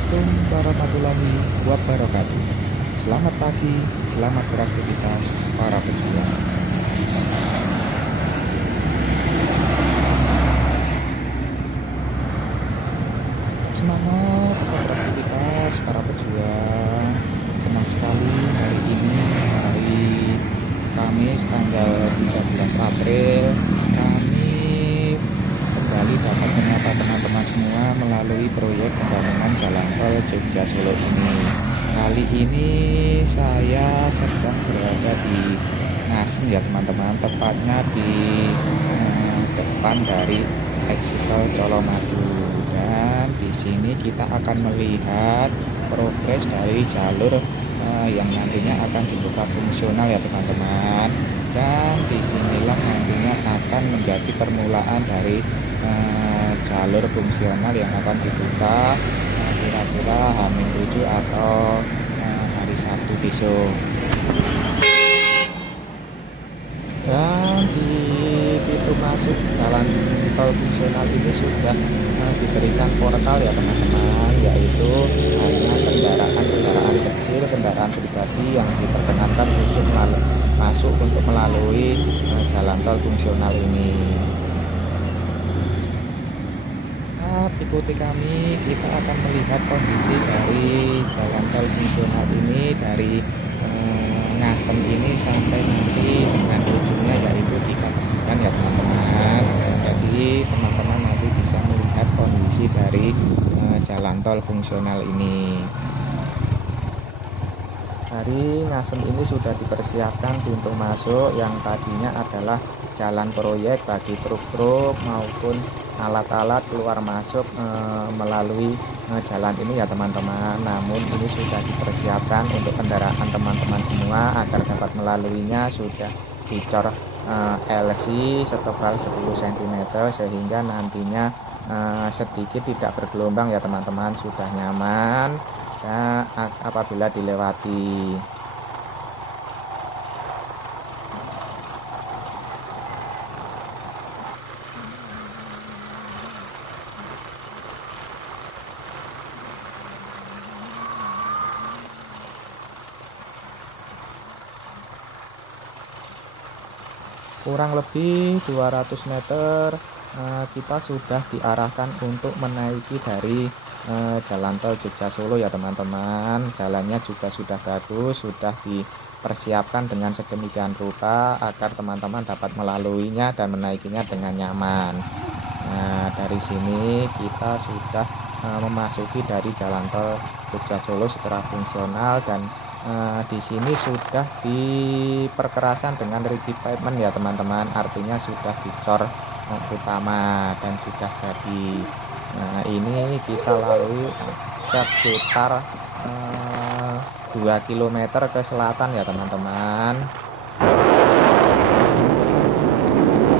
Assalamualaikum warahmatullahi wabarakatuh. Selamat pagi, selamat beraktivitas para pejuang. Semangat beraktivitas para pejuang. Senang sekali hari ini, hari Kamis tanggal 13 April, kami kembali dapat menyapa teman-teman semua melalui proyek pembangunan jalan tol Jogja Solo ini. Kali ini saya sedang berada di Ngasem ya teman-teman, tepatnya di depan dari exit tol Colomadu. Dan di sini kita akan melihat progres dari jalur yang nantinya akan dibuka fungsional ya teman-teman. Dan disinilah nantinya akan menjadi permulaan dari jalur fungsional yang akan dibuka kira-kira H-7 atau hari Sabtu besok. Dan di pintu masuk jalan tol fungsional ini sudah diberikan portal ya teman-teman, yaitu hanya kendaraan kecil, kendaraan pribadi yang diperkenankan khusus masuk untuk melalui jalan tol fungsional ini. Ikuti kami, kita akan melihat kondisi dari jalan tol fungsional ini dari Ngasem ini sampai nanti dengan ujungnya yaitu di Kabupaten ya teman-teman. Jadi teman-teman nanti bisa melihat kondisi dari jalan tol fungsional ini. Dari Ngasem ini sudah dipersiapkan pintu masuk yang tadinya adalah jalan proyek bagi truk-truk maupun alat-alat keluar masuk melalui jalan ini ya teman-teman. Namun ini sudah dipersiapkan untuk kendaraan teman-teman semua agar dapat melaluinya, sudah dicor LC setebal 10 cm sehingga nantinya sedikit tidak bergelombang ya teman-teman, sudah nyaman ya, apabila dilewati. Kurang lebih 200 meter kita sudah diarahkan untuk menaiki dari jalan tol Jogja Solo ya teman-teman. Jalannya juga sudah bagus, sudah dipersiapkan dengan sedemikian rupa agar teman-teman dapat melaluinya dan menaikinya dengan nyaman. Nah, dari sini kita sudah memasuki dari jalan tol Jogja Solo secara fungsional, dan di sini sudah diperkerasan dengan rigid pavement ya teman-teman, artinya sudah dicor utama dan sudah jadi. Nah, ini kita lalui sekitar 2 km ke selatan ya teman-teman.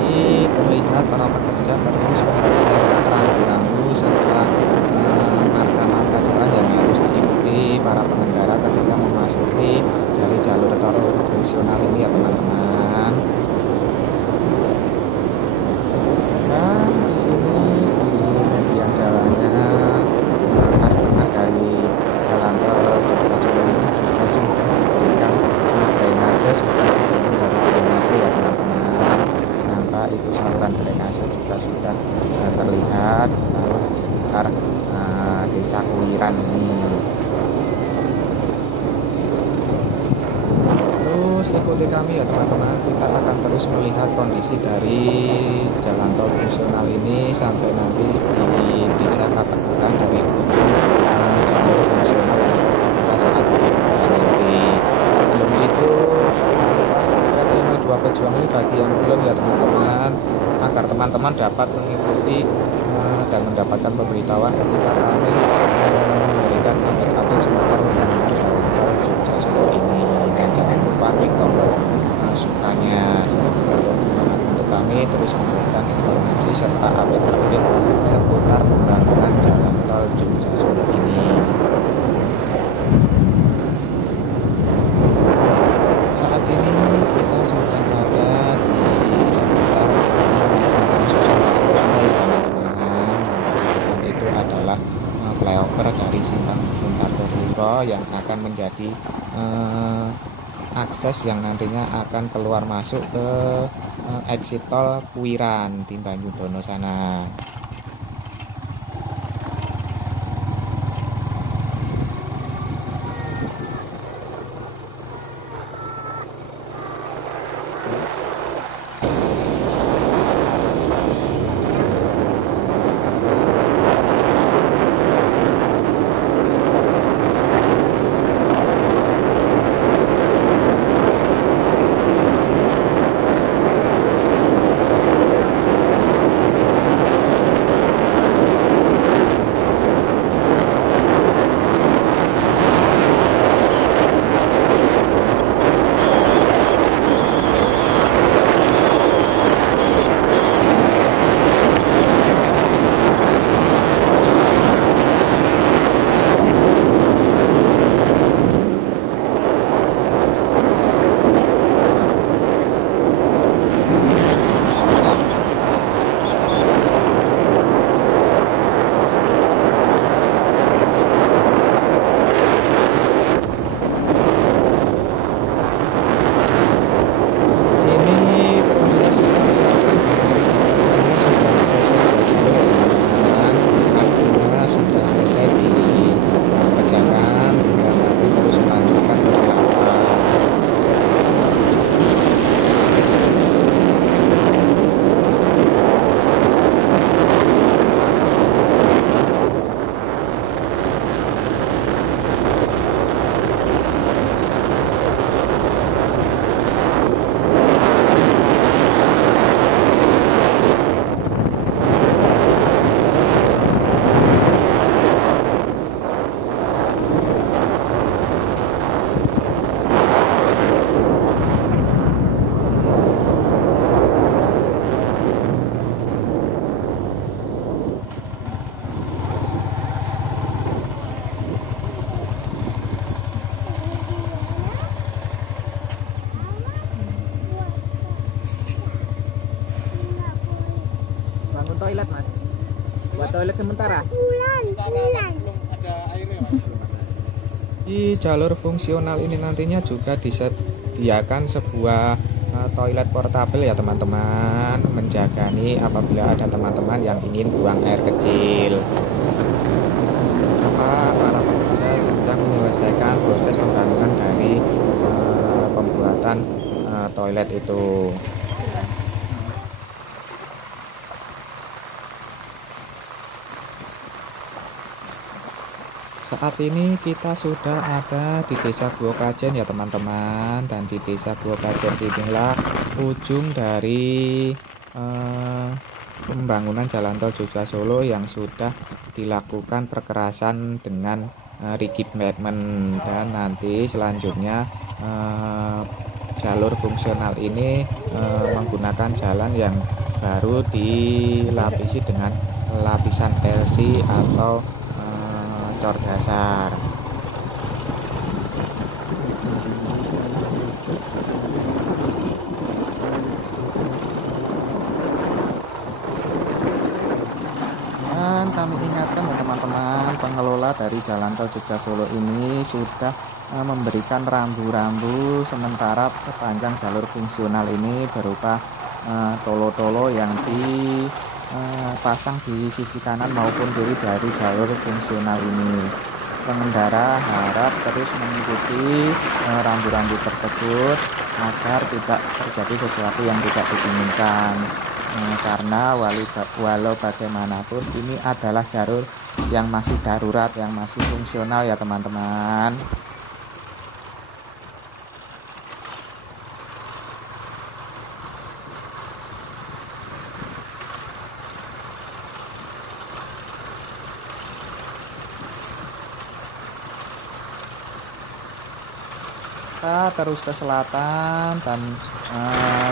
Ini terlihat para pekerja terus mempersiapkan rambu-rambu serta marka-marka jalan yang harus diikuti para pengendara ketika memasuki dari jalur tol fungsional ini ya teman-teman. Dan di sini di median jalannya atas tengah dari jalan tol Jogja Solo ini juga sudah diberikan drainase, sudah dibangun dari drainase ya teman-teman. Nampak itu saluran drainase juga sudah terlihat di sekitar desa Kuiran ini. Terus ikuti kami ya teman-teman, kita akan terus melihat kondisi dari jalan tol fungsional ini sampai nanti di desa Kateguran dari ujung jalur fungsional yang akan dibuka saat dibuka nanti. Sebelum itu subscribe channel Dua Pejuang ini bagi yang belum ya teman-teman, agar teman-teman dapat mengikuti dan mendapatkan pemberitahuan ketika kami memberikan update seputar pembangunan jalan tol Jogja Solo ini. Dan jangan lupa klik tombol sukanya sebagai dukungan untuk kami terus memberikan informasi serta update seputar pembangunan jalan tol Jogja Solo ini. Saat ini kita sudah ada di sekitar Simpang Susun teman-teman. Itu adalah flyover dari Simpang Jatinegara yang akan menjadi akses yang nantinya akan keluar masuk ke exit tol Kuiran di Banyudono sana. Toilet mas, buat toilet sementara. Di jalur fungsional ini nantinya juga disediakan sebuah toilet portabel ya teman-teman, menjaga nih apabila ada teman-teman yang ingin buang air kecil. Para pekerja sedang menyelesaikan proses pembangunan dari pembuatan toilet itu. Saat ini kita sudah ada di Desa Buokajen ya teman-teman, dan di Desa Buokajen inilah ujung dari pembangunan jalan tol Jogja Solo yang sudah dilakukan perkerasan dengan rigid pavement, dan nanti selanjutnya jalur fungsional ini menggunakan jalan yang baru dilapisi dengan lapisan LC atau cor dasar. Dan kami ingatkan ya teman-teman, pengelola dari jalan tol Jogja Solo ini sudah memberikan rambu-rambu sementara sepanjang jalur fungsional ini berupa tolo-tolo yang dipasang di sisi kanan maupun kiri dari jalur fungsional ini. Pengendara harap terus mengikuti rambu-rambu tersebut agar tidak terjadi sesuatu yang tidak diinginkan, karena walau bagaimanapun ini adalah jalur yang masih darurat, yang masih fungsional ya teman-teman. Kita terus ke selatan dan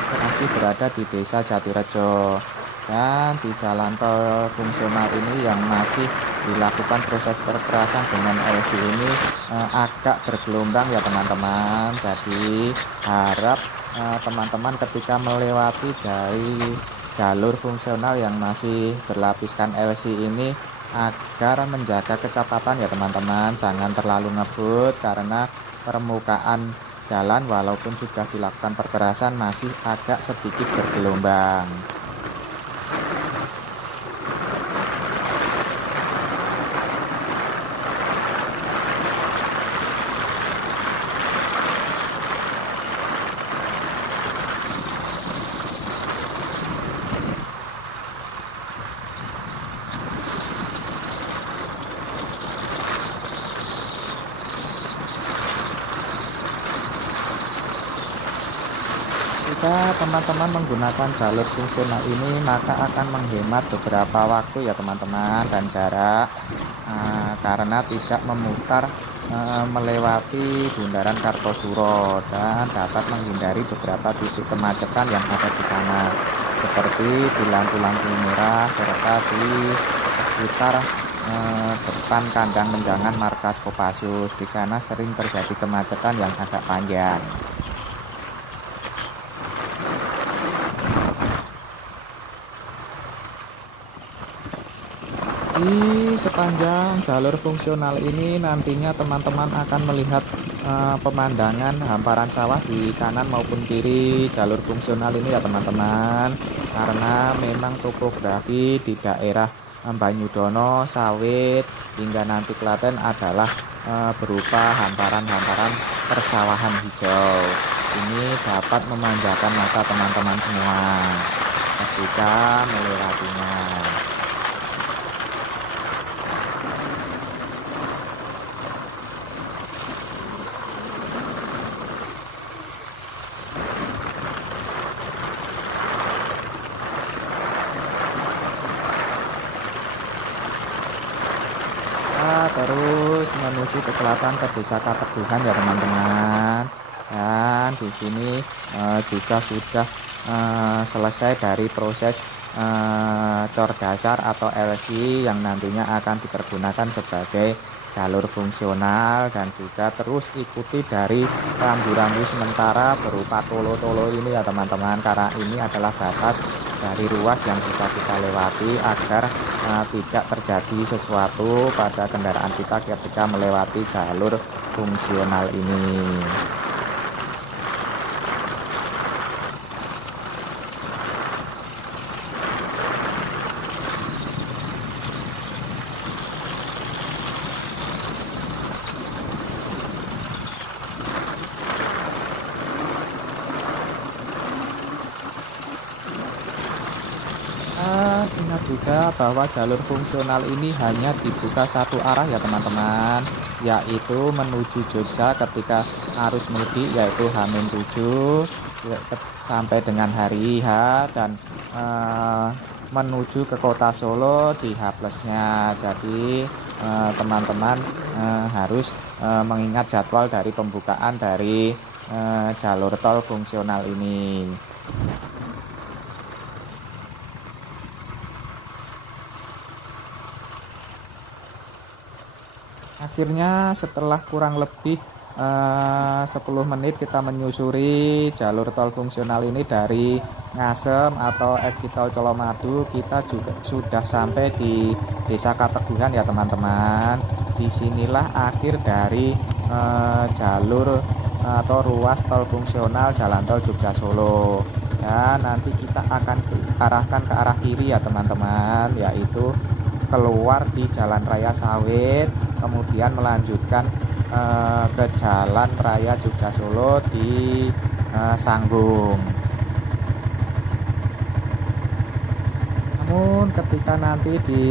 masih berada di Desa Jatirejo, dan di jalan tol fungsional ini yang masih dilakukan proses perkerasan dengan LC ini agak bergelombang ya teman-teman. Jadi harap teman-teman ketika melewati dari jalur fungsional yang masih berlapiskan LC ini agar menjaga kecepatan ya teman-teman. Jangan terlalu ngebut karena permukaan jalan walaupun sudah dilakukan perkerasan masih agak sedikit bergelombang. Jika teman-teman menggunakan jalur fungsional ini maka akan menghemat beberapa waktu ya teman-teman dan jarak, karena tidak memutar melewati Bundaran Kartosuro dan dapat menghindari beberapa titik kemacetan yang ada di sana seperti di lampu-lampu merah serta di sekitar depan kandang menjangan markas Kopassus. Di sana sering terjadi kemacetan yang agak panjang. Di sepanjang jalur fungsional ini nantinya teman-teman akan melihat pemandangan hamparan sawah di kanan maupun kiri jalur fungsional ini ya teman-teman, karena memang topografi di daerah Banyudono, Sawit hingga nanti Klaten adalah berupa hamparan-hamparan persawahan hijau. Ini dapat memanjakan mata teman-teman semua ketika melewatinya. Terus menuju ke selatan ke Desa Kateguhan ya teman-teman. Dan di sini juga sudah selesai dari proses cor dasar atau LC yang nantinya akan dipergunakan sebagai jalur fungsional, dan juga terus ikuti dari rambu-rambu sementara berupa tolo-tolo ini ya teman-teman, karena ini adalah batas dari ruas yang bisa kita lewati agar tidak terjadi sesuatu pada kendaraan kita ketika melewati jalur fungsional ini. Ingat juga bahwa jalur fungsional ini hanya dibuka satu arah ya teman-teman, yaitu menuju Jogja ketika arus mudik yaitu H-7 sampai dengan hari H, dan menuju ke kota Solo di H+-nya. Jadi teman-teman harus mengingat jadwal dari pembukaan dari jalur tol fungsional ini. Akhirnya setelah kurang lebih 10 menit kita menyusuri jalur tol fungsional ini dari Ngasem atau exit tol Colomadu, kita juga sudah sampai di Desa Kateguhan ya teman-teman. Disinilah akhir dari jalur atau ruas tol fungsional jalan tol Jogja Solo, dan nanti kita akan diarahkan ke arah kiri ya teman-teman, yaitu keluar di Jalan Raya Sawit, kemudian melanjutkan ke Jalan Raya Jogja Solo di Sanggung. Namun ketika nanti di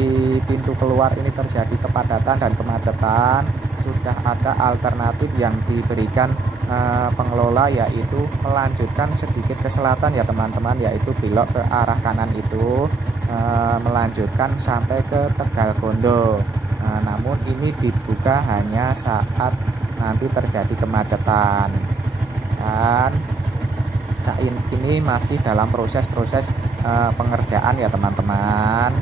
pintu keluar ini terjadi kepadatan dan kemacetan, sudah ada alternatif yang diberikan pengelola, yaitu melanjutkan sedikit ke selatan ya teman-teman, yaitu belok ke arah kanan itu melanjutkan sampai ke Tegal Gondo. Namun ini dibuka hanya saat nanti terjadi kemacetan, dan saat ini masih dalam proses pengerjaan ya teman-teman.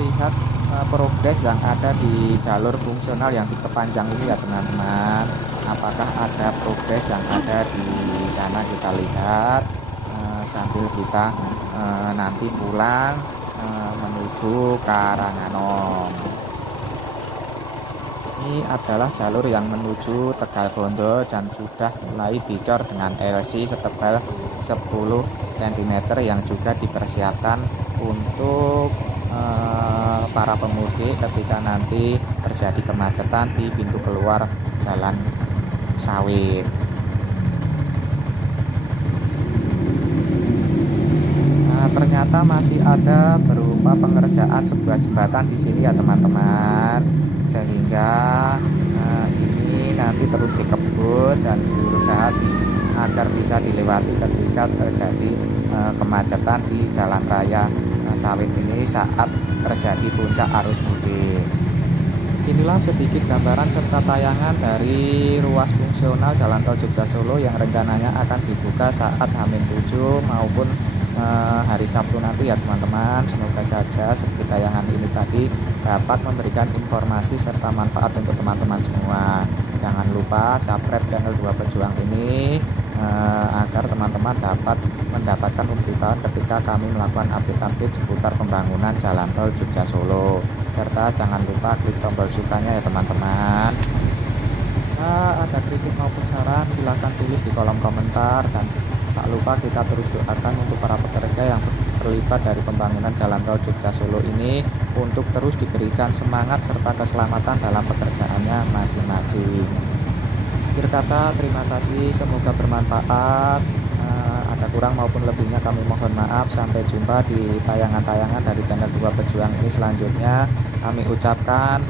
melihat progres yang ada di jalur fungsional yang diperpanjang ini ya teman-teman. Apakah ada progres yang ada di sana, kita lihat sambil kita nanti pulang menuju Karanganyong. Ini adalah jalur yang menuju Tegal Bondo dan sudah mulai dicor dengan LC setebal 10 cm yang juga dipersiapkan untuk para pemudik ketika nanti terjadi kemacetan di pintu keluar Jalan Sawit. Ternyata masih ada berupa pengerjaan sebuah jembatan di sini ya teman-teman, sehingga ini nanti terus dikebut dan berusaha agar bisa dilewati ketika terjadi kemacetan di Jalan Raya Sawit ini saat terjadi puncak arus mudik. Inilah sedikit gambaran serta tayangan dari ruas fungsional Jalan Tol Jogja Solo yang rencananya akan dibuka saat H-7 maupun hari Sabtu nanti ya teman-teman. Semoga saja segi tayangan ini tadi dapat memberikan informasi serta manfaat untuk teman-teman semua. Jangan lupa subscribe channel Dua Pejuang ini agar teman-teman dapat mendapatkan pemberitahuan ketika kami melakukan update-update seputar pembangunan Jalan Tol Jogja Solo. Serta jangan lupa klik tombol sukanya ya teman-teman. Ada kritik maupun saran silahkan tulis di kolom komentar, dan tak lupa kita terus doakan untuk para pekerja yang terlibat dari pembangunan Jalan Tol Jogja Solo ini untuk terus diberikan semangat serta keselamatan dalam pekerjaannya masing-masing. Akhir kata, terima kasih, semoga bermanfaat. Ada kurang maupun lebihnya kami mohon maaf. Sampai jumpa di tayangan-tayangan dari channel Dua Pejuang ini selanjutnya. Kami ucapkan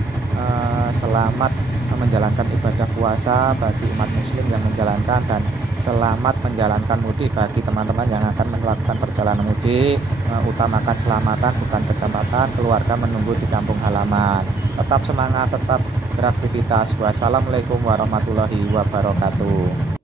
selamat menjalankan ibadah puasa bagi umat muslim yang menjalankan, dan selamat menjalankan mudik bagi teman-teman yang akan melakukan perjalanan mudik. Utamakan keselamatan bukan kecepatan, keluarga menunggu di kampung halaman. Tetap semangat, tetap beraktivitas. Wassalamualaikum warahmatullahi wabarakatuh.